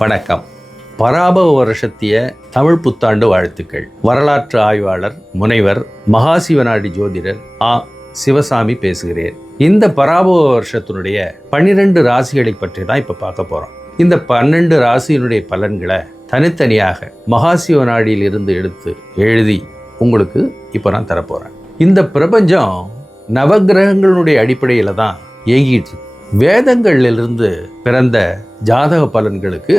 வணக்கம். பராபவ வருஷத்திய தமிழ் புத்தாண்டு வாழ்த்துக்கள். வரலாற்று ஆய்வாளர் முனைவர் மகாசிவனாடி ஜோதிடர் சிவசாமி பேசுகிறேன். இந்த பராபவ வருஷத்தினுடைய 12 ராசிகளை பற்றி தான் இப்ப பார்க்க போறோம். இந்த 12 ராசியினுடைய பலன்களை தனித்தனியாக மகாசிவனாடியில் இருந்து எடுத்து எழுதி உங்களுக்கு இப்ப நான் தரப்போறேன். இந்த பிரபஞ்சம் நவகிரகங்களுடைய அடிப்படையில தான் இயங்கிட்டு இருக்கு. வேதங்களிலிருந்து பிறந்த ஜாதக பலன்களுக்கு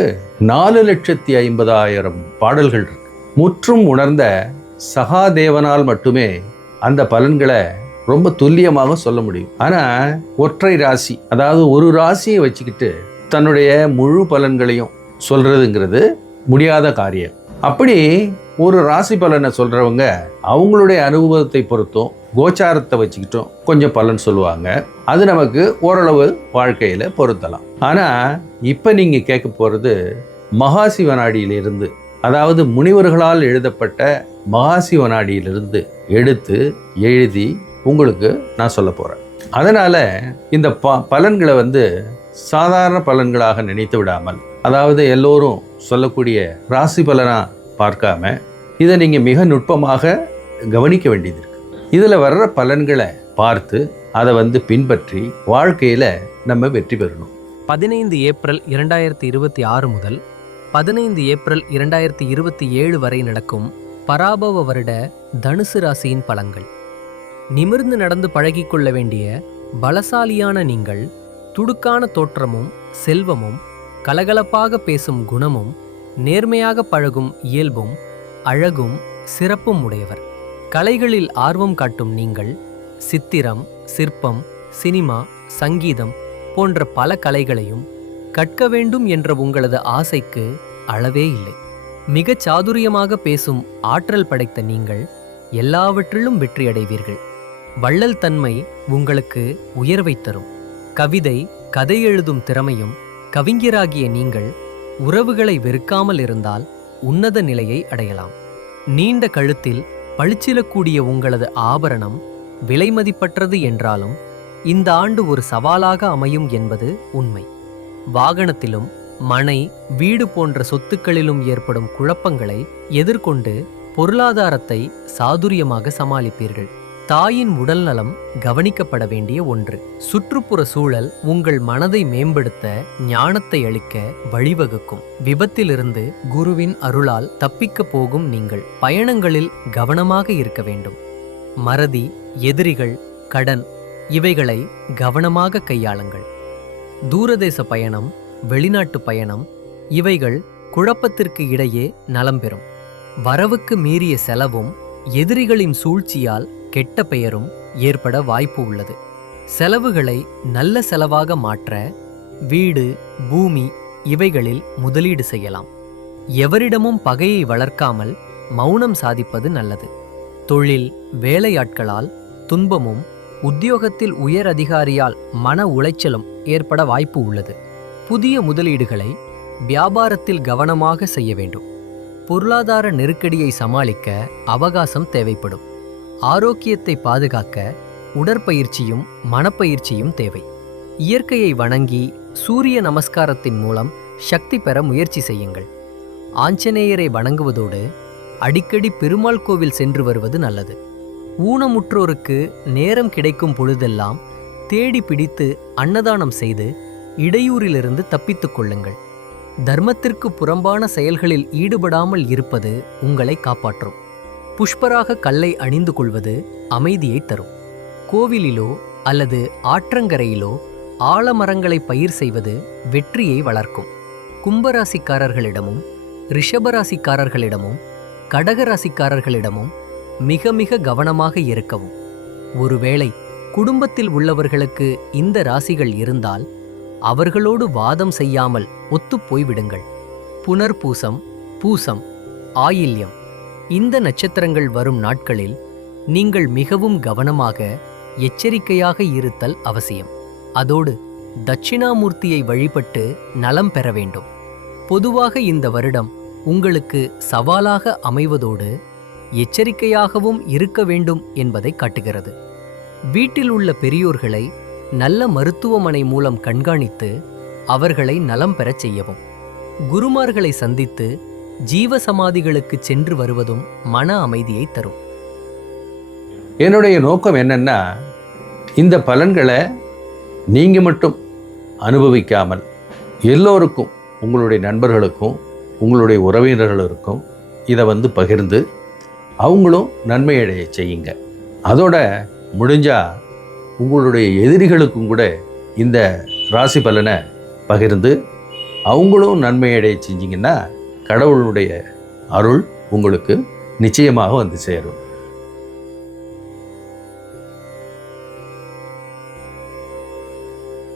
4,50,000 பாடல்கள் இருக்கு. முற்றும் உணர்ந்த சகாதேவனால் மட்டுமே அந்த பலன்களை ரொம்ப துல்லியமாக சொல்ல முடியும். ஆனா ஒற்றை ராசி, அதாவது ஒரு ராசியை வச்சுக்கிட்டு தன்னுடைய முழு பலன்களையும் சொல்றதுங்கிறது முடியாத காரியம். அப்படி ஒரு ராசி பலனை சொல்றவங்க அவங்களுடைய அனுபவத்தை பொறுத்தும் கோச்சாரத்தை வச்சுக்கிட்டும் கொஞ்சம் பலன் சொல்லுவாங்க. அது நமக்கு ஓரளவு வாழ்க்கையில பொருத்தலாம். ஆனா இப்ப நீங்க கேட்க போறது மகாசிவனாடியிலிருந்து, அதாவது முனிவர்களால் எழுதப்பட்ட மகாசிவனாடியிலிருந்து எடுத்து எழுதி உங்களுக்கு நான் சொல்ல போறேன். அதனால இந்த பலன்களை சாதாரண பலன்களாக நினைத்து விடாமல், அதாவது எல்லோரும் சொல்லக்கூடிய ராசி பலனா பார்க்காம இதை நீங்க மிக நுட்பமாக கவனிக்க வேண்டியது இருக்கு. இதுல வர்ற பலன்களை பார்த்து அதை பின்பற்றி வாழ்க்கையில நம்ம வெற்றி பெறணும். 15 ஏப்ரல் 2026 முதல் 15 ஏப்ரல் 2027 வரை நடக்கும் பராபவ வருட தனுசு ராசியின் பலன்கள். நிமிர்ந்து நடந்து பழகிக்கொள்ள வேண்டிய பலசாலியான நீங்கள் துடுக்கான தோற்றமும் செல்வமும் கலகலப்பாக பேசும் குணமும் நேர்மையாக பழகும் இயல்பும் அழகும் சிறப்பும் உடையவர். கலைகளில் ஆர்வம் காட்டும் நீங்கள் சித்திரம், சிற்பம், சினிமா, சங்கீதம் போன்ற பல கலைகளையும் கற்க வேண்டும் என்ற உங்களது ஆசைக்கு அளவே இல்லை. மிகச் சாதுரியமாக பேசும் ஆற்றல் படைத்த நீங்கள் எல்லாவற்றிலும் வெற்றியடைவீர்கள். வள்ளல் தன்மை உங்களுக்கு உயர்வை தரும். கவிதை, கதை எழுதும் திறமையும் கவிஞராகிய நீங்கள் உறவுகளை வெறுக்காமல் இருந்தால் உன்னத நிலையை அடையலாம். நீண்ட கழுத்தில் பளிச்சிடக்கூடிய உங்களது ஆபரணம் விலைமதிப்பற்றது என்றாலும் இந்த ஆண்டு ஒரு சவாலாக அமையும் என்பது உண்மை. வாகனத்திலும் மனை, வீடு போன்ற சொத்துக்களிலும் ஏற்படும் குழப்பங்களை எதிர்கொண்டு பொருளாதாரத்தை சாதுரியமாக சமாளிப்பீர்கள். தாயின் உடல் நலம் கவனிக்கப்பட வேண்டிய ஒன்று. சுற்றுப்புற சூழல் உங்கள் மனதை மேம்படுத்த, ஞானத்தை அளிக்க வழிவகுக்கும். விபத்திலிருந்து குருவின் அருளால் தப்பிக்க போகும் நீங்கள் பயணங்களில் கவனமாக இருக்க வேண்டும். மறதி, எதிரிகள், கடன் இவைகளை கவனமாக கையாளுங்கள். தூரதேச பயணம், வெளிநாட்டு பயணம் இவைகள் குழப்பத்திற்கு இடையே நலம் பெறும். வரவுக்கு மீறிய செலவும் எதிரிகளின் சூழ்ச்சியால் கெட்ட பெயரும் ஏற்பட வாய்ப்பு உள்ளது. செலவுகளை நல்ல செலவாக மாற்ற வீடு, பூமி இவைகளில் முதலீடு செய்யலாம். எவரிடமும் பகையை வளர்க்காமல் மௌனம் சாதிப்பது நல்லது. தொழில், வேலையாட்களால் துன்பமும் உத்தியோகத்தில் உயர் அதிகாரியால் மன உளைச்சலும் ஏற்பட வாய்ப்பு உள்ளது. புதிய முதலீடுகளை வியாபாரத்தில் கவனமாக செய்ய வேண்டும். பொருளாதார நெருக்கடியை சமாளிக்க அவகாசம் தேவைப்படும். ஆரோக்கியத்தை பாதுகாக்க உடற்பயிற்சியும் மனப்பயிற்சியும் தேவை. இயற்கையை வணங்கி சூரிய நமஸ்காரத்தின் மூலம் சக்தி பெற முயற்சி செய்யுங்கள். ஆஞ்சநேயரை வணங்குவதோடு அடிக்கடி பெருமாள் கோவில் சென்று வருவது நல்லது. ஊனமுற்றோருக்கு நேரம் கிடைக்கும் பொழுதெல்லாம் தேடி பிடித்து அன்னதானம் செய்து இடையூறிலிருந்து தப்பித்துக் கொள்ளுங்கள். தர்மத்திற்கு புறம்பான செயல்களில் ஈடுபடாமல் இருப்பது உங்களை காப்பாற்றும். புஷ்பராக கல்லை அணிந்து கொள்வது அமைதியை தரும். கோவிலிலோ அல்லது ஆற்றங்கரையிலோ ஆலமரங்களை பயிர் செய்வது வெற்றியை வளர்க்கும். கும்பராசிக்காரர்களிடமும் ரிஷபராசிக்காரர்களிடமும் கடகராசிக்காரர்களிடமும் மிக மிக கவனமாக இருக்கவும். ஒருவேளை குடும்பத்தில் உள்ளவர்களுக்கு இந்த ராசிகள் இருந்தால் அவர்களோடு வாதம் செய்யாமல் ஒத்துப்போய் விடுங்கள். புனர்பூசம், பூசம், ஆயில்யம் இந்த நட்சத்திரங்கள் வரும் நாட்களில் நீங்கள் மிகவும் கவனமாக எச்சரிக்கையாக இருத்தல் அவசியம். அதோடு தட்சிணாமூர்த்தியை வழிபட்டு நலம் பெற வேண்டும். பொதுவாக இந்த வருடம் உங்களுக்கு சவாலாக அமைவதோடு எச்சரிக்கையாகவும் இருக்க வேண்டும் என்பதை காட்டுகிறது. வீட்டில் உள்ள பெரியோர்களை நல்ல மருத்துவமனை மூலம் கண்காணித்து அவர்களை நலம் பெறச் செய்யவும். குருமார்களை சந்தித்து ஜீவ சமாதிகளுக்கு சென்று வருவதும் மன அமைதியை தரும். என்னுடைய நோக்கம் என்னன்னா, இந்த பலன்களை நீங்கள் மட்டும் அனுபவிக்காமல் எல்லோருக்கும், உங்களுடைய நண்பர்களுக்கும் உங்களுடைய உறவினர்களுக்கும் இதை பகிர்ந்து அவங்களும் நன்மையடைய செய்யுங்க. அதோட முடிஞ்சால் உங்களுடைய எதிரிகளுக்கும் கூட இந்த ராசி பலனை பகிர்ந்து அவங்களும் நன்மையடைய செஞ்சிங்கன்னா கடவுளுடைய அருள் உங்களுக்கு நிச்சயமாக சேரும்.